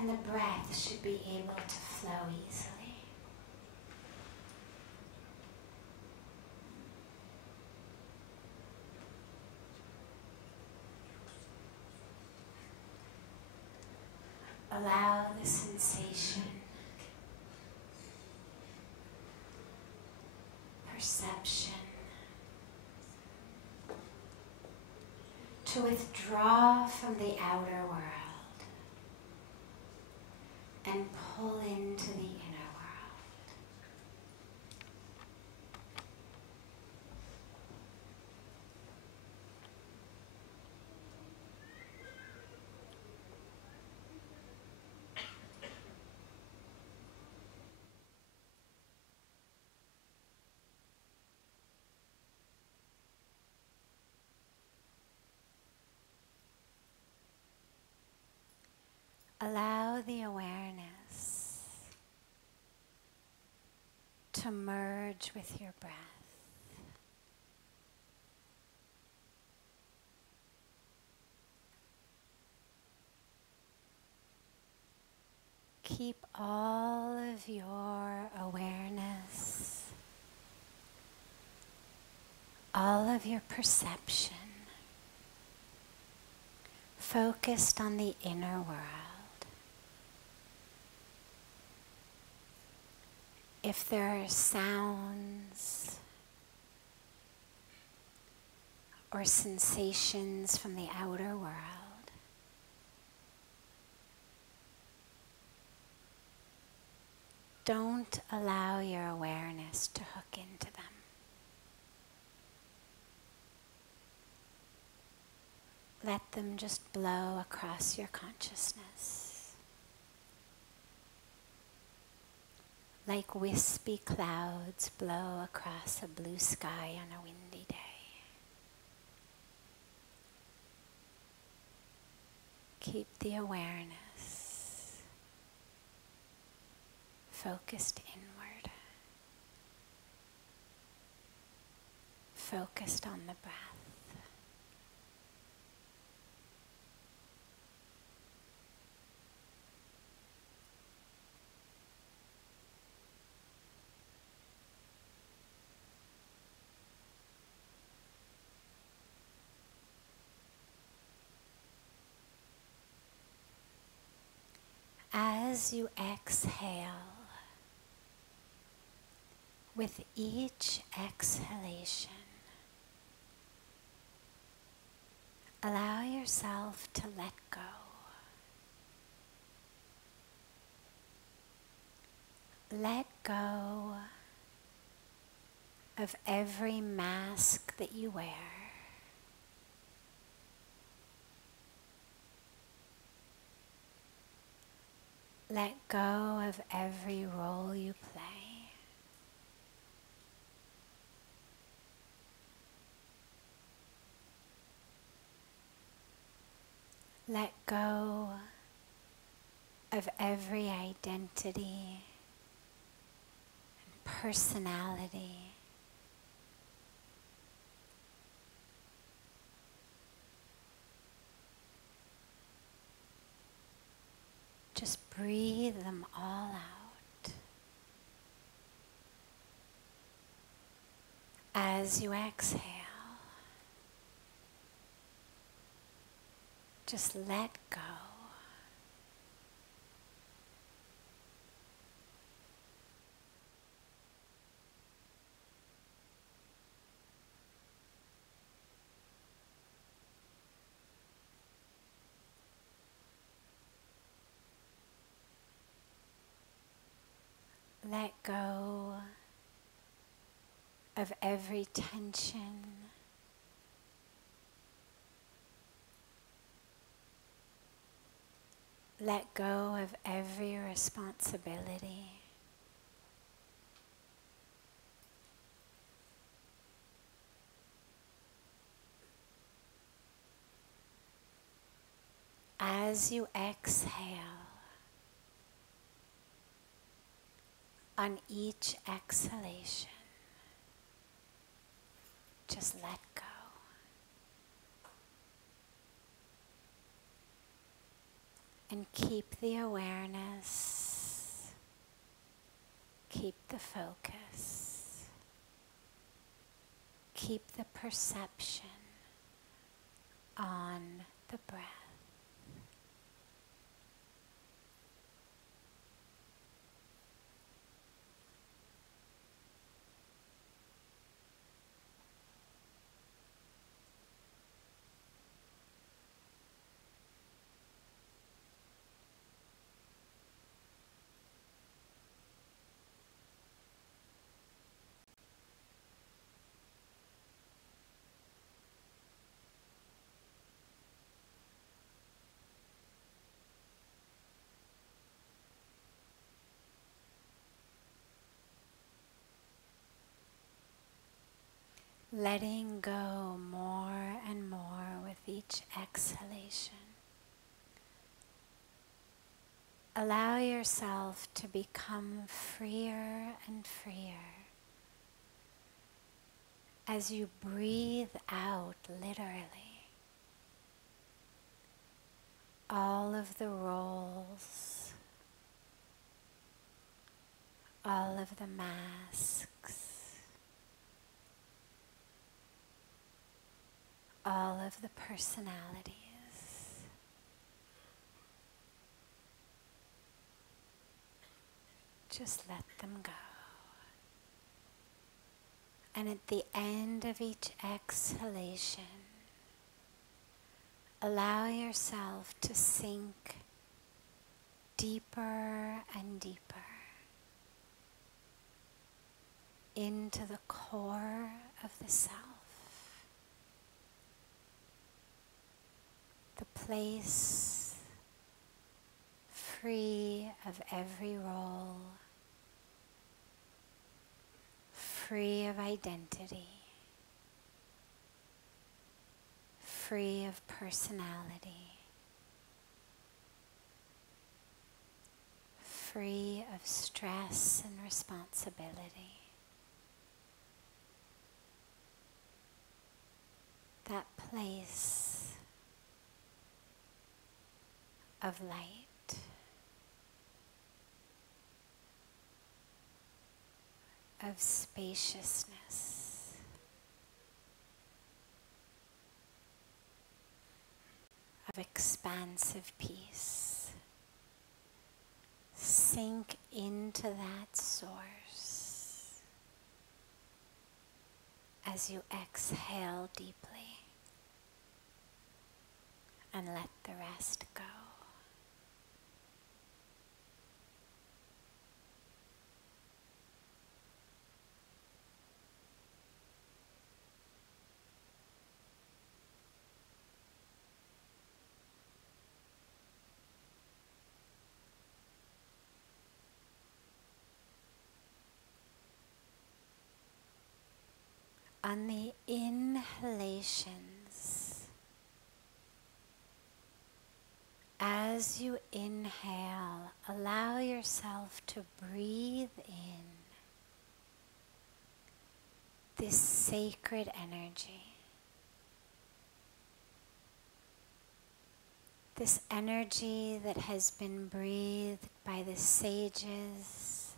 and the breath should be able to flow easily. Allow the sensation, perception, to withdraw from the outer world and pull into the inner world. Allow the awareness to merge with your breath. Keep all of your awareness, all of your perception focused on the inner world. If there are sounds or sensations from the outer world, don't allow your awareness to hook into them. Let them just blow across your consciousness. Like wispy clouds blow across a blue sky on a windy day. Keep the awareness focused inward, focused on the breath. As you exhale, with each exhalation, allow yourself to let go. Let go of every mask that you wear. Let go of every role you play. Let go of every identity and personality. Just breathe them all out. As you exhale, just let go. Let go of every tension. Let go of every responsibility. As you exhale, on each exhalation, just let go. And keep the awareness, keep the focus, keep the perception on the breath. Letting go more and more with each exhalation. Allow yourself to become freer and freer as you breathe out, literally, all of the roles, all of the masks, all of the personalities. Just let them go. And at the end of each exhalation, allow yourself to sink deeper and deeper into the core of the self. The place free of every role, free of identity, free of personality, free of stress and responsibility. That place of light, of spaciousness, of expansive peace. Sink into that source as you exhale deeply and let the rest go. On the inhalations, as you inhale, allow yourself to breathe in this sacred energy. This energy that has been breathed by the sages,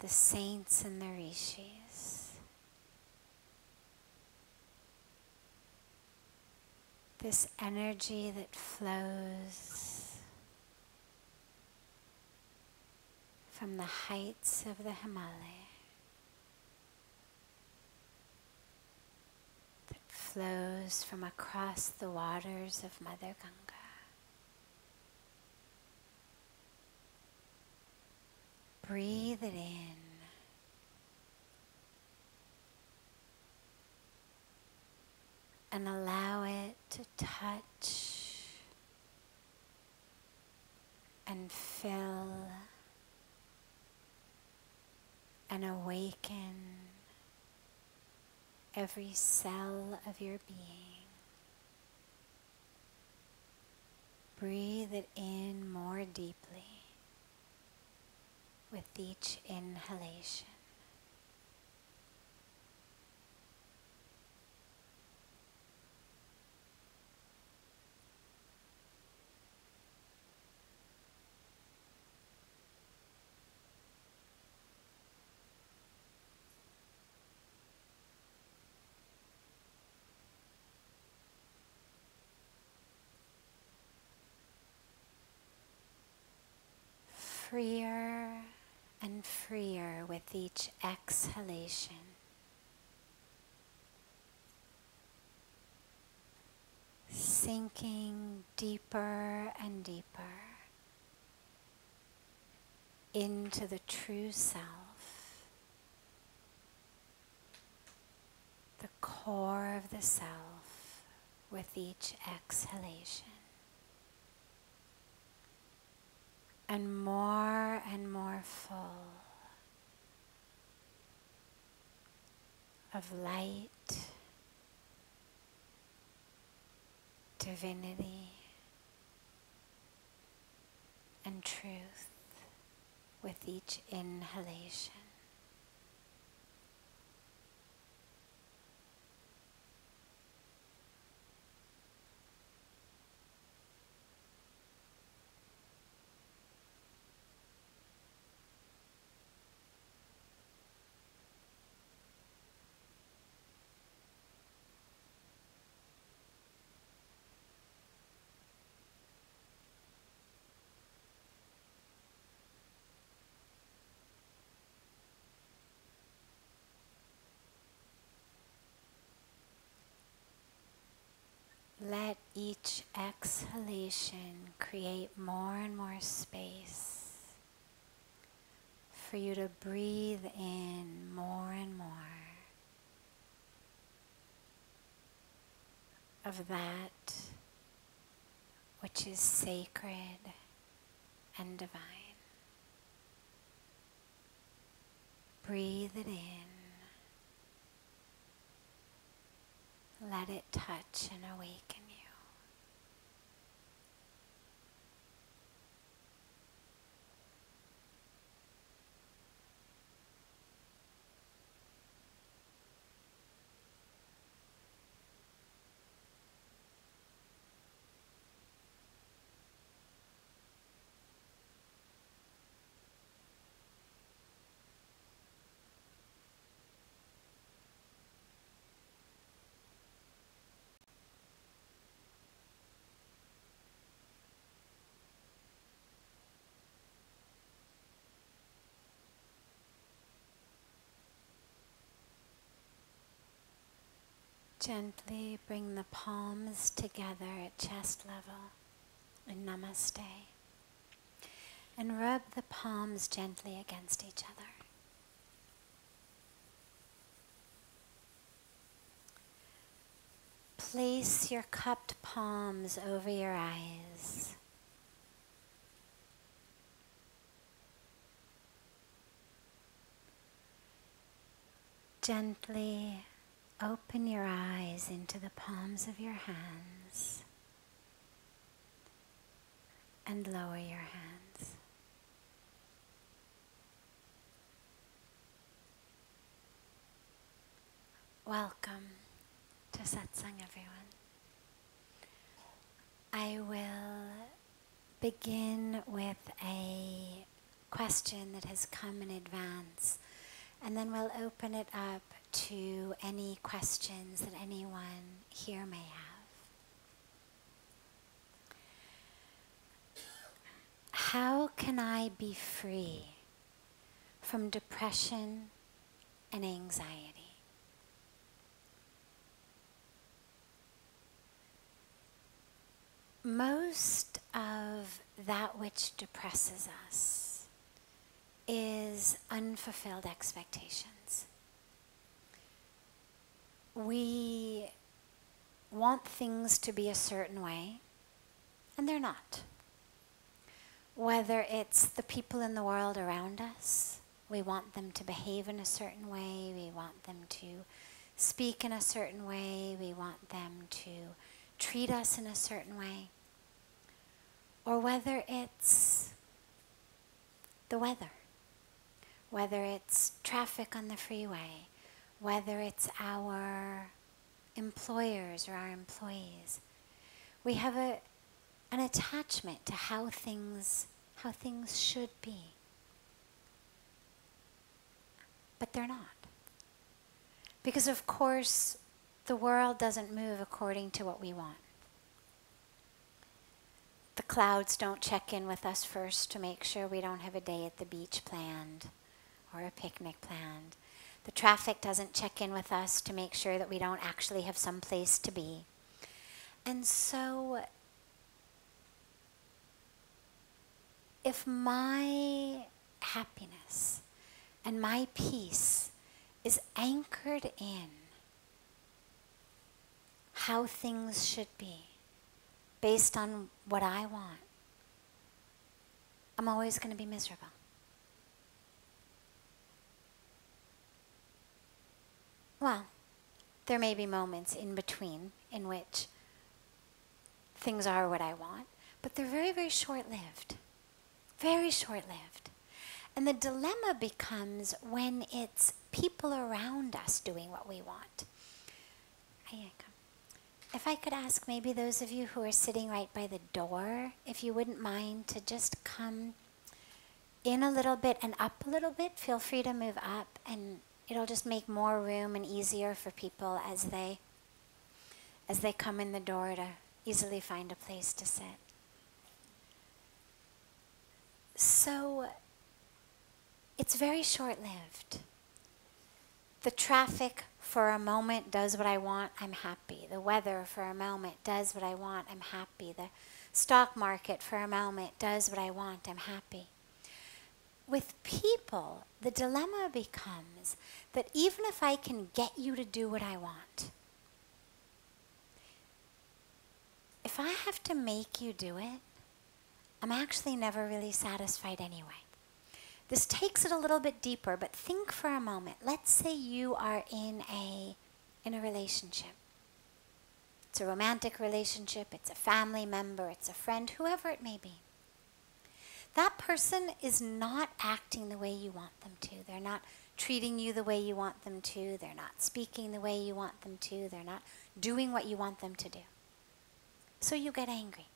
the saints and the rishis. This energy that flows from the heights of the Himalaya, that flows from across the waters of Mother Ganga. Breathe it in. And allow it to touch and fill and awaken every cell of your being. Breathe it in more deeply with each inhalation. freer and freer with each exhalation. Sinking deeper and deeper into the true self, the core of the self with each exhalation. And more full of light, divinity, and truth with each inhalation. Let each exhalation create more and more space for you to breathe in more and more of that which is sacred and divine. Breathe it in. Let it touch and awaken you. Gently bring the palms together at chest level in Namaste. And rub the palms gently against each other. Place your cupped palms over your eyes. Gently open your eyes into the palms of your hands and lower your hands. Welcome to Satsang, everyone. I will begin with a question that has come in advance, and then we'll open it up to any questions that anyone here may have. How can I be free from depression and anxiety? Most of that which depresses us is unfulfilled expectations. We want things to be a certain way, and they're not. Whether it's the people in the world around us, we want them to behave in a certain way, we want them to speak in a certain way, we want them to treat us in a certain way, or whether it's the weather, whether it's traffic on the freeway, whether it's our employers or our employees. We have an attachment to how things should be. But they're not. Because of course, the world doesn't move according to what we want. The clouds don't check in with us first to make sure we don't have a day at the beach planned or a picnic planned. The traffic doesn't check in with us to make sure that we don't actually have some place to be. And so, if my happiness and my peace is anchored in how things should be, based on what I want, I'm always going to be miserable. Well, there may be moments in between in which things are what I want, but they're very, very short-lived. Very short-lived. And the dilemma becomes when it's people around us doing what we want. If I could ask maybe those of you who are sitting right by the door, if you wouldn't mind to just come in a little bit and up a little bit, feel free to move up, and it'll just make more room and easier for people as they come in the door to easily find a place to sit. So it's very short-lived. The traffic for a moment does what I want, I'm happy. The weather for a moment does what I want, I'm happy. The stock market for a moment does what I want, I'm happy. With people, the dilemma becomes that even if I can get you to do what I want, if I have to make you do it, I'm actually never really satisfied anyway. This takes it a little bit deeper, but think for a moment. Let's say you are in a relationship. It's a romantic relationship, it's a family member, it's a friend, whoever it may be. That person is not acting the way you want them to. They're not treating you the way you want them to. They're not speaking the way you want them to. They're not doing what you want them to do. So you get angry.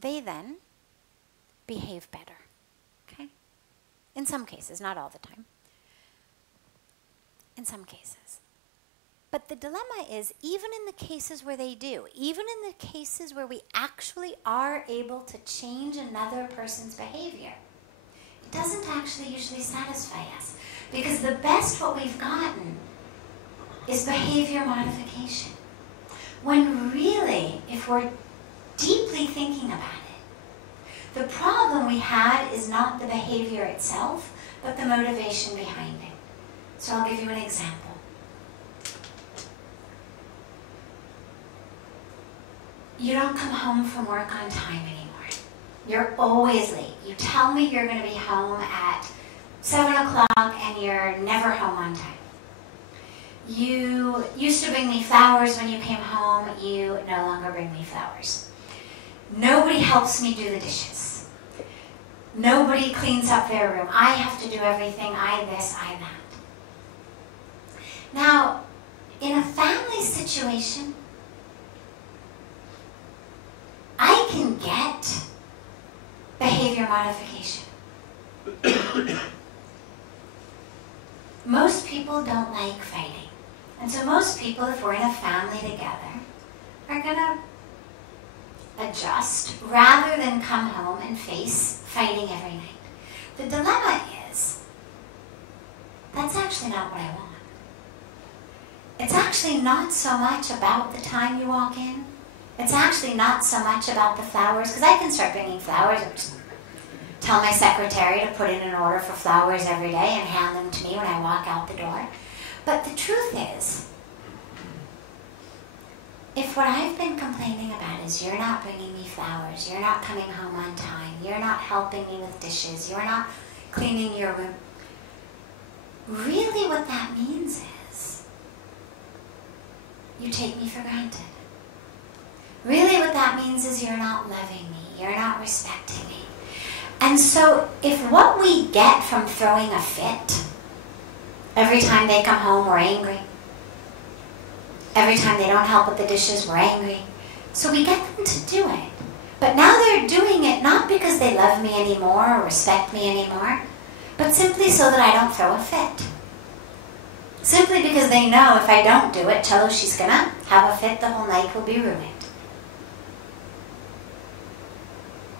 They then behave better, okay? In some cases, not all the time. In some cases. But the dilemma is, even in the cases where they do, even in the cases where we actually are able to change another person's behavior, it doesn't actually usually satisfy us. Because the best what we've gotten is behavior modification. When really, if we're deeply thinking about it, the problem we had is not the behavior itself, but the motivation behind it. So I'll give you an example. You don't come home from work on time anymore. You're always late. You tell me you're going to be home at 7 o'clock and you're never home on time. You used to bring me flowers when you came home. You no longer bring me flowers. Nobody helps me do the dishes. Nobody cleans up their room. I have to do everything. I this, I that. Now, in a family situation, I can get behavior modification. Most people don't like fighting. And so most people, if we're in a family together, are going to adjust rather than come home and face fighting every night. The dilemma is, that's actually not what I want. It's actually not so much about the time you walk in. It's actually not so much about the flowers, because I can start bringing flowers. I just tell my secretary to put in an order for flowers every day and hand them to me when I walk out the door. But the truth is, if what I've been complaining about is you're not bringing me flowers, you're not coming home on time, you're not helping me with dishes, you're not cleaning your room, really what that means is you take me for granted. Really what that means is you're not loving me, you're not respecting me. And so if what we get from throwing a fit, every time they come home we're angry, every time they don't help with the dishes we're angry, so we get them to do it. But now they're doing it not because they love me anymore or respect me anymore, but simply so that I don't throw a fit. Simply because they know if I don't do it, Cello, she's gonna have a fit, the whole night will be ruined.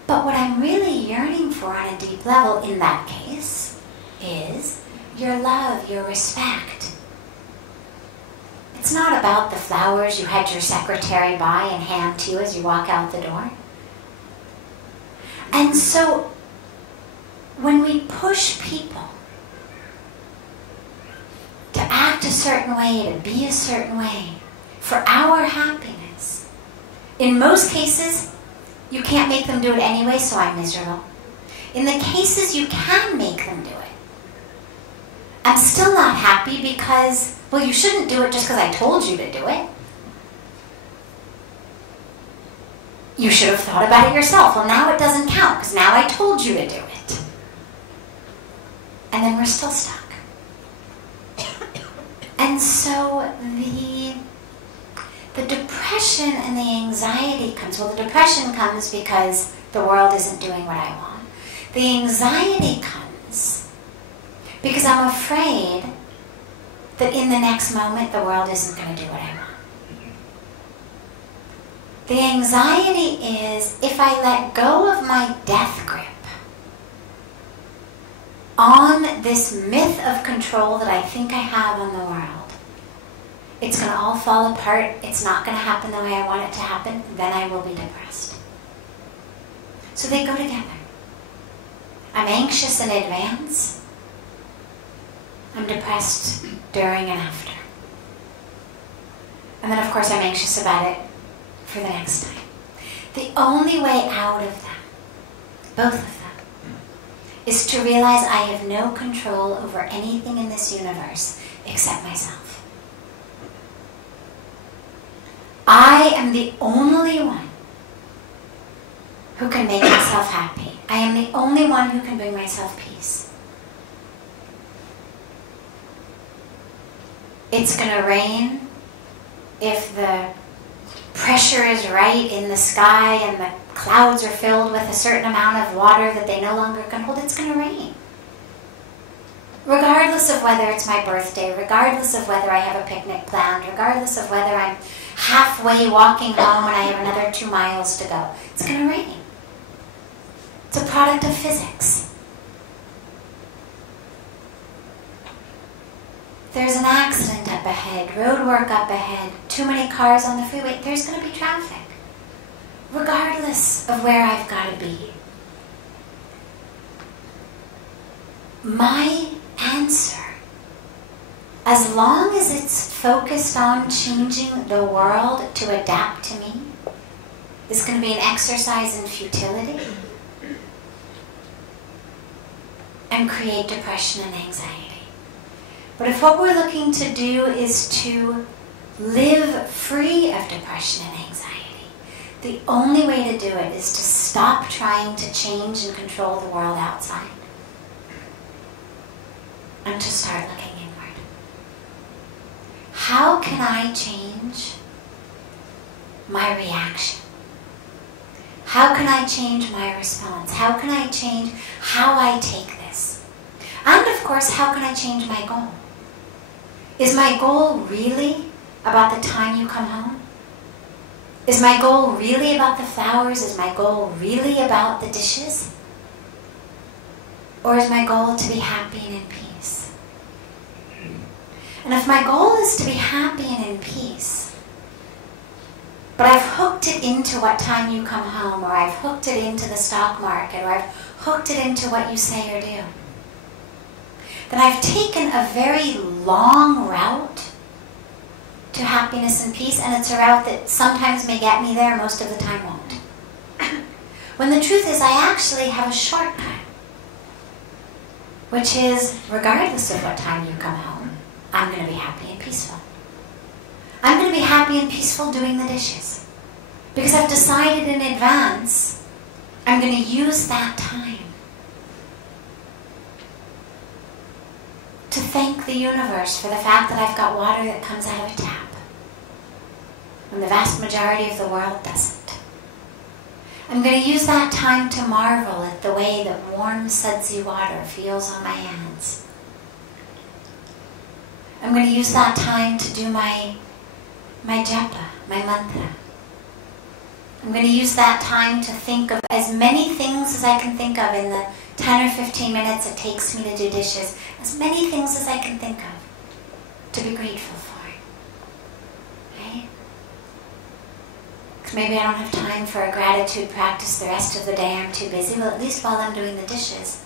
But what I'm really yearning for on a deep level in that case is your love, your respect. It's not about the flowers you had your secretary buy and hand to you as you walk out the door. And so, when we push people to act a certain way, to be a certain way, for our happiness, in most cases, you can't make them do it anyway, so I'm miserable. In the cases you can make them do it, I'm still not happy because, well, you shouldn't do it just because I told you to do it. You should have thought about it yourself. Well, now it doesn't count because now I told you to do it. And then we're still stuck. And so the depression and the anxiety comes. Well, the depression comes because the world isn't doing what I want. The anxiety comes because I'm afraid that in the next moment the world isn't going to do what I want. The anxiety is if I let go of my death grip on this myth of control that I think I have on the world, it's going to all fall apart. It's not going to happen the way I want it to happen. Then I will be depressed. So they go together. I'm anxious in advance. I'm depressed during and after. And then, of course, I'm anxious about it for the next time. The only way out of that, both of them, is to realize I have no control over anything in this universe except myself. I am the only one who can make myself happy. I am the only one who can bring myself peace. It's going to rain if the pressure is right in the sky and the clouds are filled with a certain amount of water that they no longer can hold. It's going to rain. Regardless of whether it's my birthday, regardless of whether I have a picnic planned, regardless of whether I'm halfway walking home and I have another 2 miles to go, it's going to rain. It's a product of physics. There's an accident up ahead, road work up ahead, too many cars on the freeway, there's going to be traffic. Regardless of where I've got to be. My answer, as long as it's focused on changing the world to adapt to me, is going to be an exercise in futility and create depression and anxiety. But if what we're looking to do is to live free of depression and anxiety, the only way to do it is to stop trying to change and control the world outside and to start looking inward. How can I change my reaction? How can I change my response? How can I change how I take this? And of course, how can I change my goal? Is my goal really about the time you come home? Is my goal really about the flowers? Is my goal really about the dishes? Or is my goal to be happy and in peace? And if my goal is to be happy and in peace, but I've hooked it into what time you come home, or I've hooked it into the stock market, or I've hooked it into what you say or do, then I've taken a very long route to happiness and peace, and it's a route that sometimes may get me there, most of the time won't. When the truth is, I actually have a shortcut, which is, regardless of what time you come home, I'm going to be happy and peaceful. I'm going to be happy and peaceful doing the dishes, because I've decided in advance I'm going to use that time to thank the universe for the fact that I've got water that comes out of a tap, when the vast majority of the world doesn't. I'm going to use that time to marvel at the way that warm, sudsy water feels on my hands. I'm going to use that time to do my japa, my mantra. I'm going to use that time to think of as many things as I can think of in the 10 or 15 minutes it takes me to do dishes. As many things as I can think of to be grateful for. Right? Because maybe I don't have time for a gratitude practice the rest of the day. I'm too busy. Well, at least while I'm doing the dishes,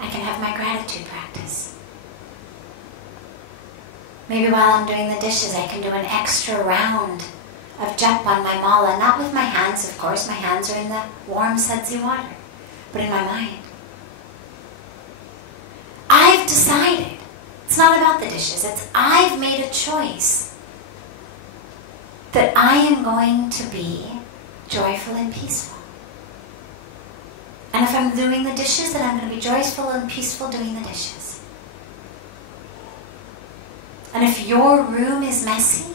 I can have my gratitude practice. Maybe while I'm doing the dishes, I can do an extra round of jap on my mala. Not with my hands, of course. My hands are in the warm sudsy water. But in my mind. I've decided. It's not about the dishes. It's I've made a choice that I am going to be joyful and peaceful. And if I'm doing the dishes, then I'm going to be joyful and peaceful doing the dishes. And if your room is messy,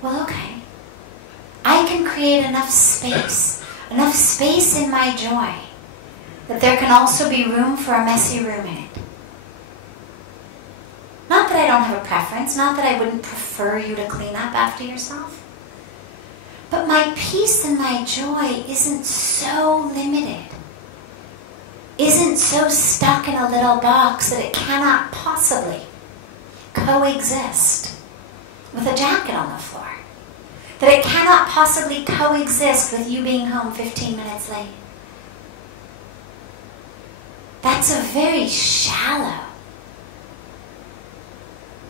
well, okay. I can create enough space in my joy, that there can also be room for a messy room in it. Not that I don't have a preference, not that I wouldn't prefer you to clean up after yourself, but my peace and my joy isn't so limited, isn't so stuck in a little box that it cannot possibly coexist with a jacket on the floor. That it cannot possibly coexist with you being home 15 minutes late. That's a very shallow,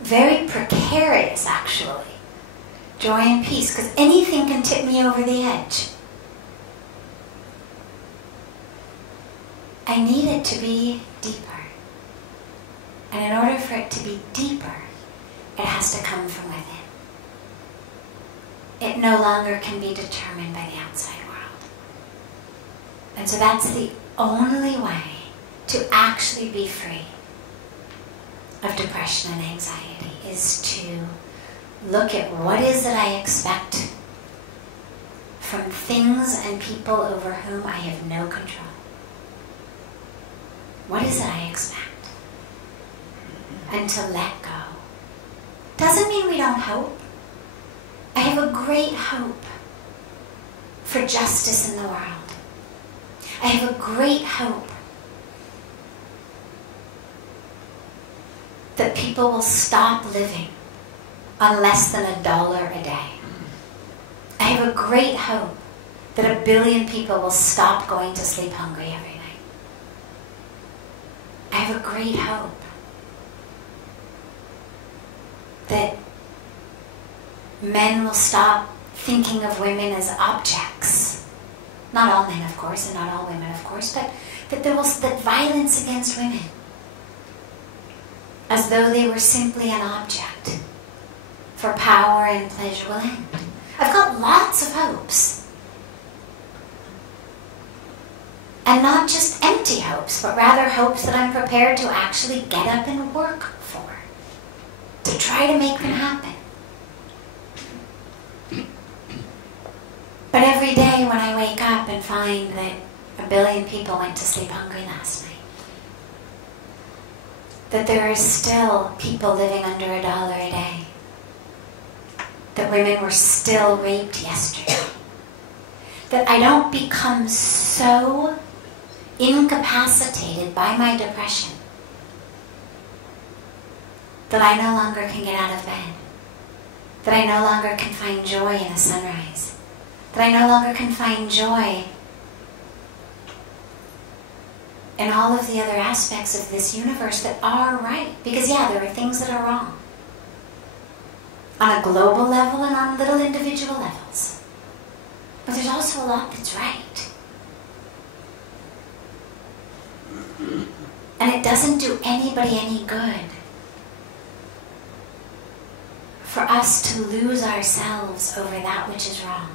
very precarious, actually, joy and peace, because anything can tip me over the edge. I need it to be deeper. And in order for it to be deeper, it has to come from within. It no longer can be determined by the outside world. And so that's the only way to actually be free of depression and anxiety, is to look at what is that I expect from things and people over whom I have no control. What is it I expect? And to let go. Doesn't mean we don't hope. I have a great hope for justice in the world. I have a great hope that people will stop living on less than $1 a day. I have a great hope that 1 billion people will stop going to sleep hungry every night. I have a great hope that men will stop thinking of women as objects. Not all men, of course, and not all women, of course, but that violence against women, as though they were simply an object for power and pleasure, will end. I've got lots of hopes. And not just empty hopes, but rather hopes that I'm prepared to actually get up and work for, to try to make them happen. But every day when I wake up and find that 1 billion people went to sleep hungry last night, that there are still people living under $1 a day, that women were still raped yesterday, that I don't become so incapacitated by my depression that I no longer can get out of bed, that I no longer can find joy in a sunrise, that I no longer can find joy in all of the other aspects of this universe that are right. Because yeah, there are things that are wrong on a global level and on little individual levels. But there's also a lot that's right. And it doesn't do anybody any good for us to lose ourselves over that which is wrong.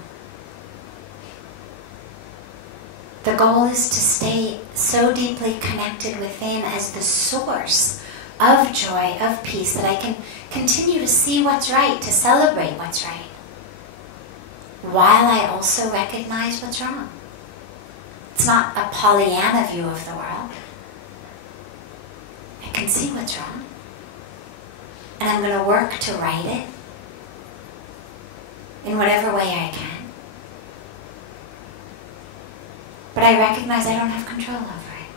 The goal is to stay so deeply connected within as the source of joy, of peace, that I can continue to see what's right, to celebrate what's right, while I also recognize what's wrong. It's not a Pollyanna view of the world. I can see what's wrong, and I'm going to work to right it in whatever way I can. but I recognize I don't have control over it.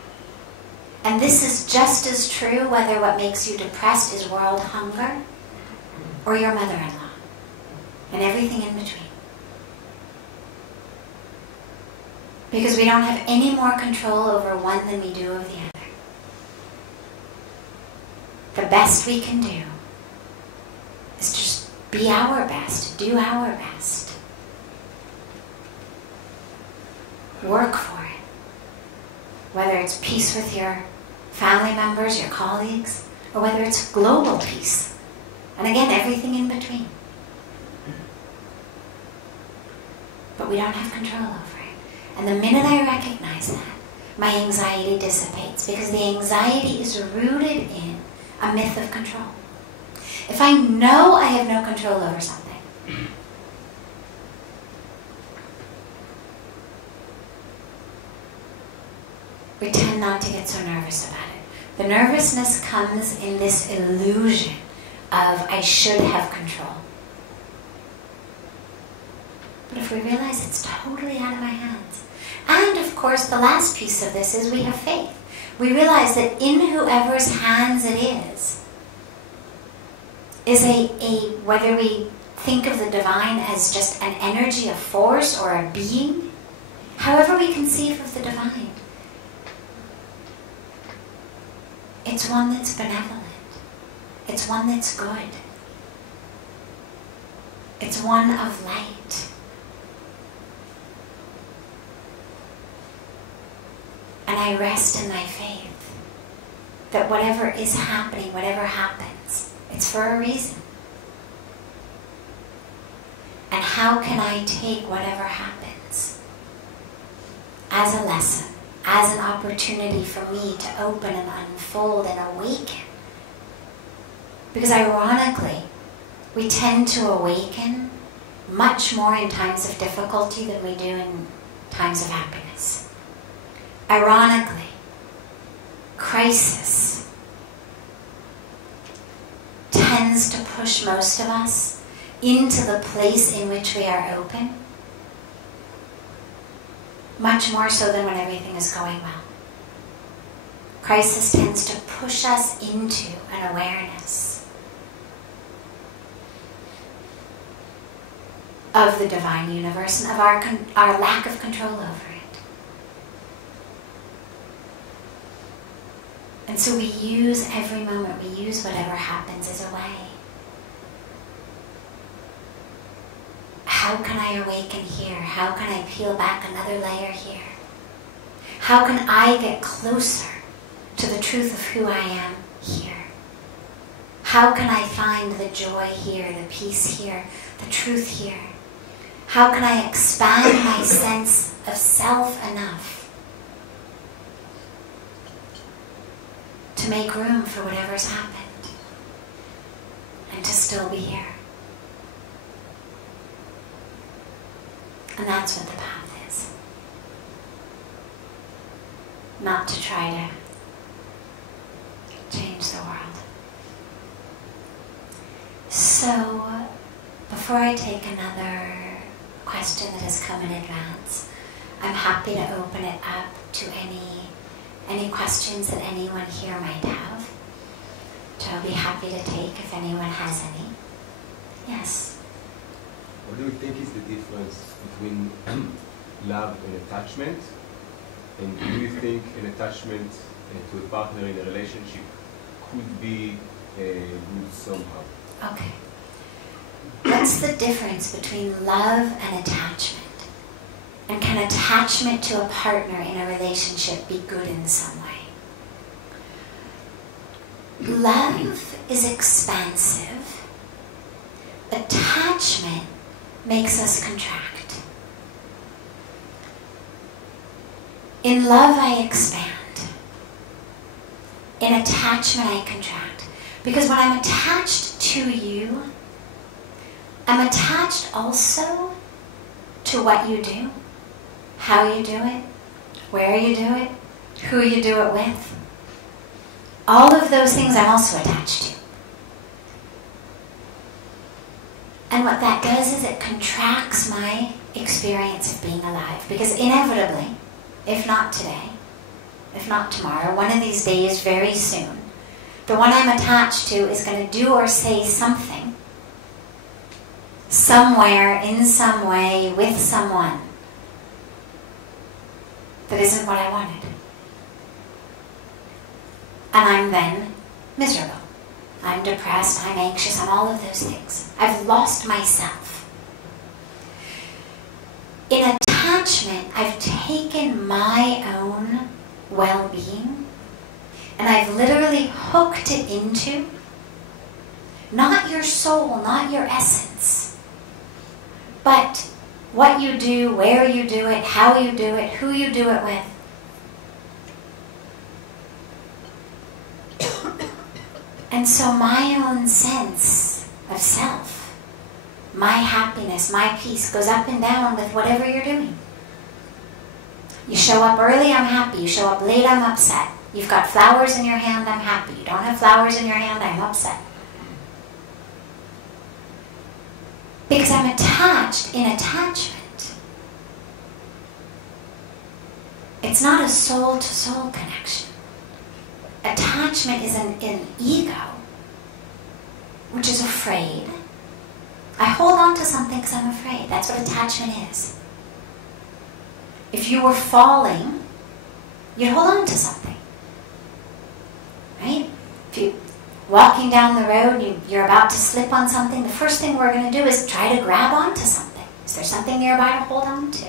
And this is just as true whether what makes you depressed is world hunger or your mother-in-law and everything in between. Because we don't have any more control over one than we do of the other. The best we can do is just be our best, do our best. Work for it. Whether it's peace with your family members, your colleagues, or whether it's global peace. And again, everything in between. But we don't have control over it. And the minute I recognize that, my anxiety dissipates, because the anxiety is rooted in a myth of control. If I know I have no control over something, we tend not to get so nervous about it. The nervousness comes in this illusion of I should have control. But if we realize it's totally out of my hands. And of course, the last piece of this is we have faith. We realize that in whoever's hands it is whether we think of the divine as just an energy, a force, or a being, however we conceive of the divine, it's one that's benevolent. It's one that's good. It's one of light. And I rest in my faith that whatever is happening, whatever happens, it's for a reason. And how can I take whatever happens as a lesson, as an opportunity for me to open and unfold and awaken? Because ironically, we tend to awaken much more in times of difficulty than we do in times of happiness. Ironically, crisis tends to push most of us into the place in which we are open, much more so than when everything is going well. Crisis tends to push us into an awareness of the divine universe and of our lack of control over it. And so we use every moment, we use whatever happens as a way. How can I awaken here? How can I peel back another layer here? How can I get closer to the truth of who I am here? How can I find the joy here, the peace here, the truth here? How can I expand my sense of self enough to make room for whatever's happened and to still be here? And that's what the path is. Not to try to change the world. So, before I take another question that has come in advance, I'm happy to open it up to any questions that anyone here might have. So I'll be happy to take if anyone has any. Yes? What do you think is the difference between love and attachment? And do you think an attachment to a partner in a relationship could be good somehow? Okay. What's the difference between love and attachment? And can attachment to a partner in a relationship be good in some way? Love is expansive. Attachment makes us contract. In love, I expand. In attachment, I contract. Because when I'm attached to you, I'm attached also to what you do, how you do it, where you do it, who you do it with. All of those things I'm also attached to. And what that does is it contracts my experience of being alive. Because inevitably, if not today, if not tomorrow, one of these days very soon, the one I'm attached to is going to do or say something, somewhere, in some way, with someone, that isn't what I wanted. And I'm then miserable. I'm depressed, I'm anxious, I'm all of those things. I've lost myself. In attachment, I've taken my own well-being and I've literally hooked it into not your soul, not your essence, but what you do, where you do it, how you do it, who you do it with. And so my own sense of self, my happiness, my peace goes up and down with whatever you're doing. You show up early, I'm happy. You show up late, I'm upset. You've got flowers in your hand, I'm happy. You don't have flowers in your hand, I'm upset. Because I'm attached in attachment. It's not a soul-to-soul connection. Attachment is an ego, which is afraid. I hold on to something because I'm afraid. That's what attachment is. If you were falling, you'd hold on to something. Right? If you're walking down the road, you're about to slip on something, the first thing we're going to do is try to grab onto something. Is there something nearby to hold on to?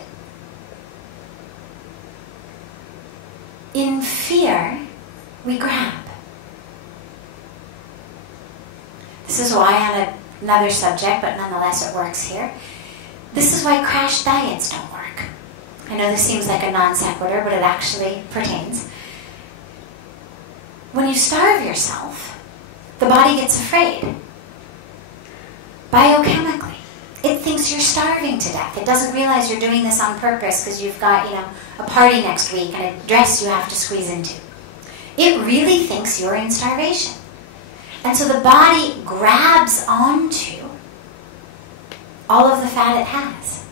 In fear, we grab. This is why, on another subject, but nonetheless it works here, this is why crash diets don't work. I know this seems like a non sequitur, but it actually pertains. When you starve yourself, the body gets afraid. Biochemically. It thinks you're starving to death. It doesn't realize you're doing this on purpose because you've got, a party next week and a dress you have to squeeze into. It really thinks you're in starvation. And so the body grabs onto all of the fat it has.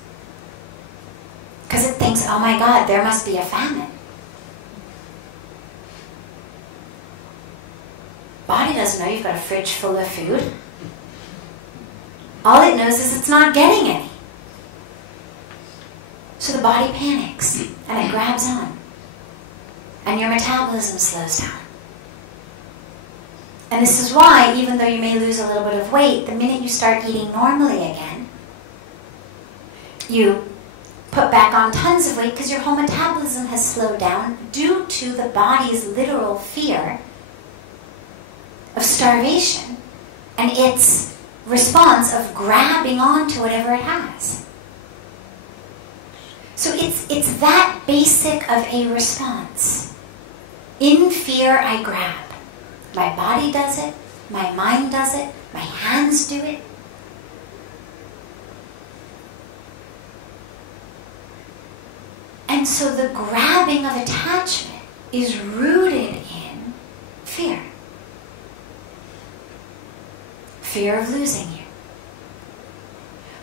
Because it thinks, oh my God, there must be a famine. Body doesn't know you've got a fridge full of food. All it knows is it's not getting any. So the body panics and it grabs on. And your metabolism slows down. And this is why, even though you may lose a little bit of weight, the minute you start eating normally again, you put back on tons of weight because your whole metabolism has slowed down due to the body's literal fear of starvation and its response of grabbing onto whatever it has. So it's that basic of a response. In fear, I grab. My body does it, my mind does it, my hands do it. And so the grabbing of attachment is rooted in fear. Fear of losing you.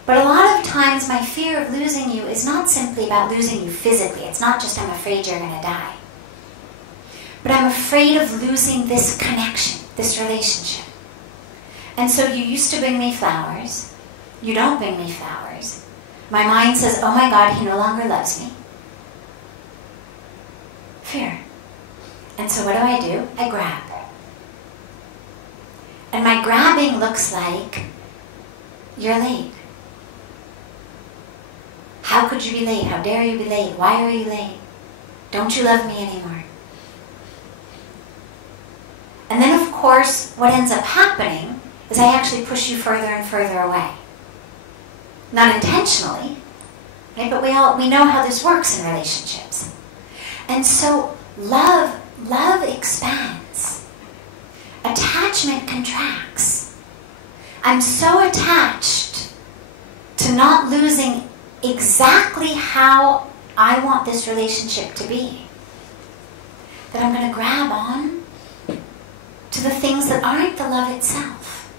But a lot of times my fear of losing you is not simply about losing you physically. It's not just I'm afraid you're going to die. But I'm afraid of losing this connection, this relationship. And so you used to bring me flowers. You don't bring me flowers. My mind says, oh my God, he no longer loves me. Fear. And so what do? I grab. And my grabbing looks like, you're late. How could you be late? How dare you be late? Why are you late? Don't you love me anymore? And then, of course, what ends up happening is I actually push you further and further away. Not intentionally, right? But we know how this works in relationships. And so love expands. Attachment contracts. I'm so attached to not losing exactly how I want this relationship to be that I'm going to grab on to the things that aren't the love itself,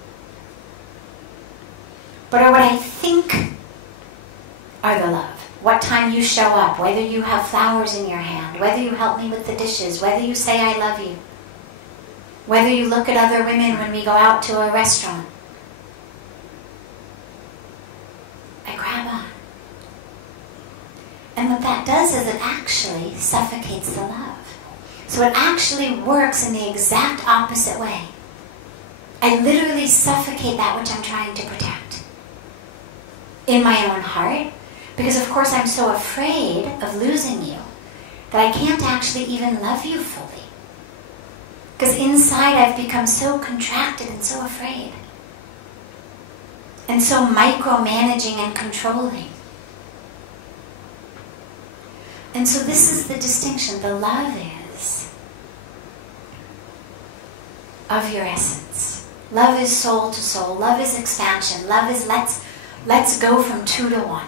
but are what I think are the love. what time you show up, whether you have flowers in your hand, whether you help me with the dishes, whether you say I love you, whether you look at other women when we go out to a restaurant. I grab on. And what that does is it actually suffocates the love. So it actually works in the exact opposite way. I literally suffocate that which I'm trying to protect in my own heart, because of course I'm so afraid of losing you that I can't actually even love you fully. Because inside I've become so contracted and so afraid. And so micromanaging and controlling. And so this is the distinction. The love is of your essence. Love is soul to soul. Love is expansion. Love is let's go from 2 to 1.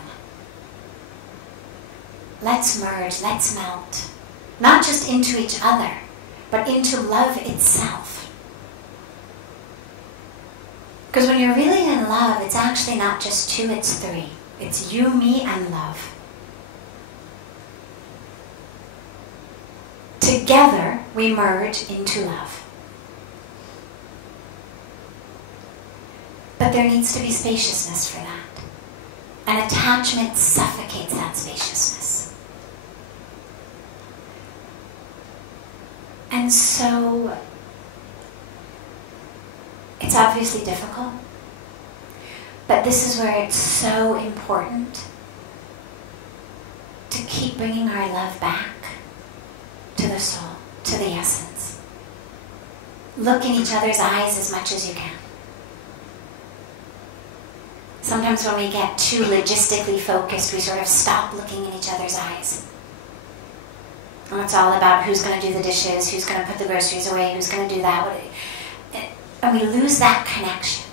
Let's merge, let's melt. Not just into each other, but into love itself. Because when you're really in love, it's actually not just 2, it's 3. It's you, me, and love. Together, we merge into love. But there needs to be spaciousness for that. And attachment suffocates that spaciousness. And so, it's obviously difficult, but this is where it's so important to keep bringing our love back to the soul, to the essence. Look in each other's eyes as much as you can. Sometimes when we get too logistically focused, we sort of stop looking in each other's eyes. And it's all about who's going to do the dishes, who's going to put the groceries away, who's going to do that. And we lose that connection.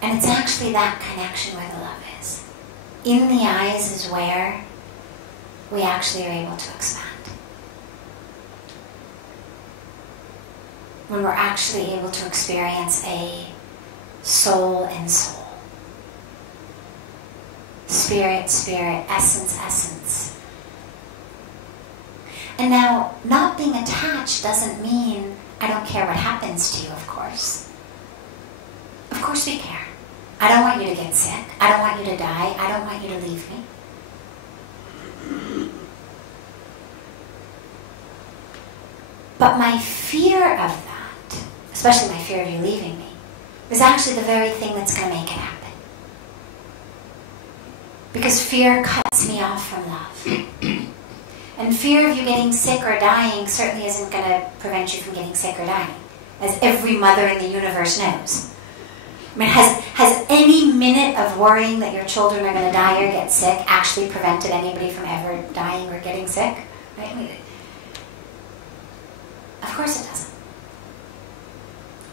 And it's actually that connection where the love is. In the eyes is where we actually are able to expand. When we're actually able to experience a soul and soul. Spirit, spirit, essence, essence. And now, not being attached doesn't mean I don't care what happens to you, of course. Of course we care. I don't want you to get sick. I don't want you to die. I don't want you to leave me. But my fear of that, especially my fear of you leaving me, is actually the very thing that's going to make it happen. Because fear cuts me off from love. And fear of you getting sick or dying certainly isn't going to prevent you from getting sick or dying, as every mother in the universe knows. I mean, has any minute of worrying that your children are going to die or get sick actually prevented anybody from ever dying or getting sick? Right? I mean, of course it doesn't.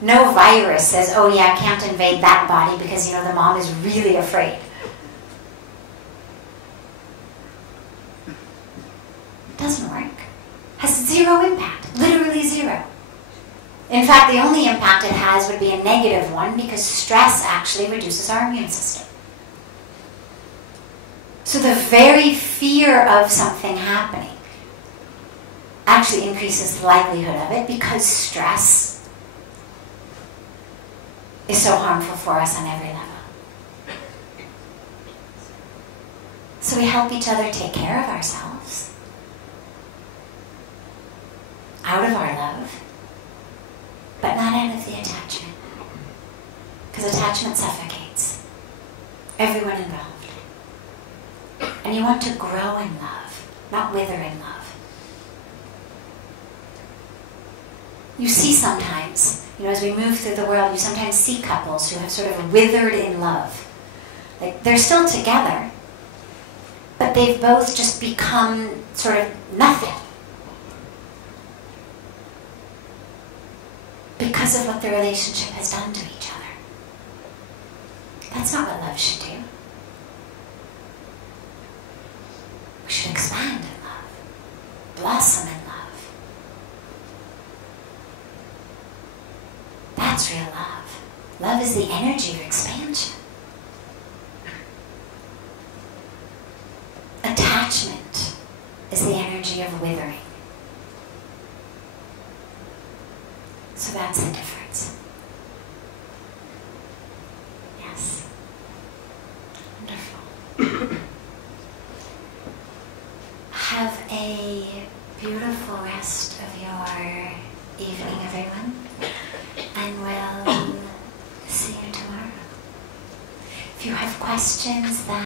No virus says, oh yeah, I can't invade that body because, the mom is really afraid. It doesn't work. Has zero impact. Literally zero. In fact, the only impact it has would be a negative one because stress actually reduces our immune system. So the very fear of something happening actually increases the likelihood of it because stress is so harmful for us on every level. So we help each other take care of ourselves out of our love, but not out of the attachment. Because attachment suffocates everyone involved. And you want to grow in love, not wither in love. You see sometimes, as we move through the world, you sometimes see couples who have sort of withered in love. Like, they're still together, but they've both just become sort of nothing. Because of what the relationship has done to each other. That's not what love should do. We should expand in love, blossom in love. That's real love. Love is the energy of expansion. energy of withering. So that's the difference. Yes. Wonderful. Have a beautiful rest of your evening, everyone. And we'll see you tomorrow. If you have questions, then